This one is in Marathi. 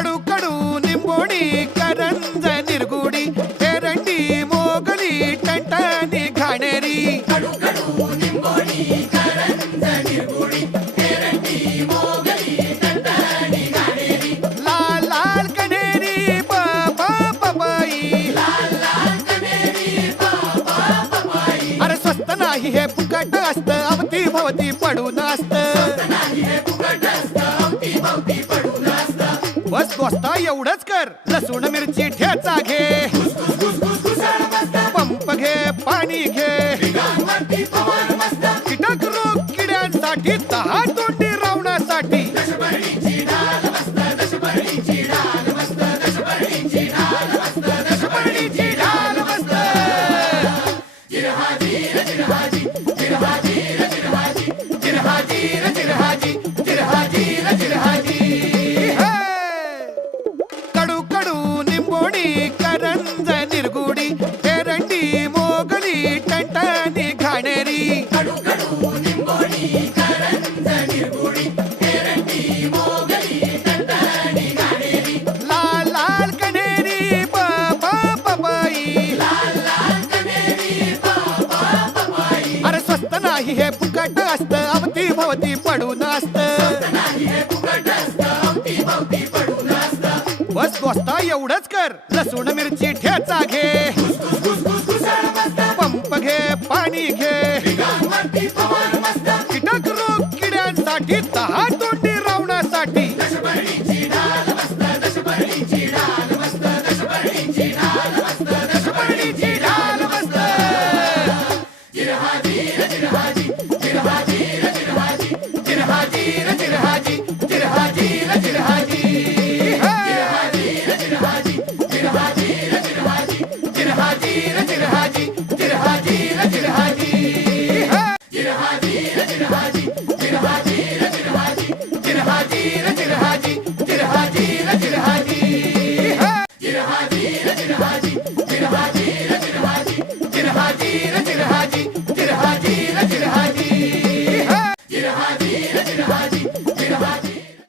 कडू कडू निंबोणी करंज निरगुडी एरंडी मोगली टंटणी घाणेरी लाल लाल कनेरी पपई अरे स्वस्त नाही हे फुकट असत अवती भवती पडून असत दोस्ता एवढंच कर. लसूण मिरची ठेचा घे. पंप घे पाणी घे. कीटक रोग किड्यांसाठी दहा असत नाही हे फुकट असत अवती भवती पडून असत. बस दोस्ता एवढंच कर लसूण मिरची ठेचा घे. पंप घे पाणी घे. कीटक रोग किड्यांसाठी दहा तोंडी. Imagine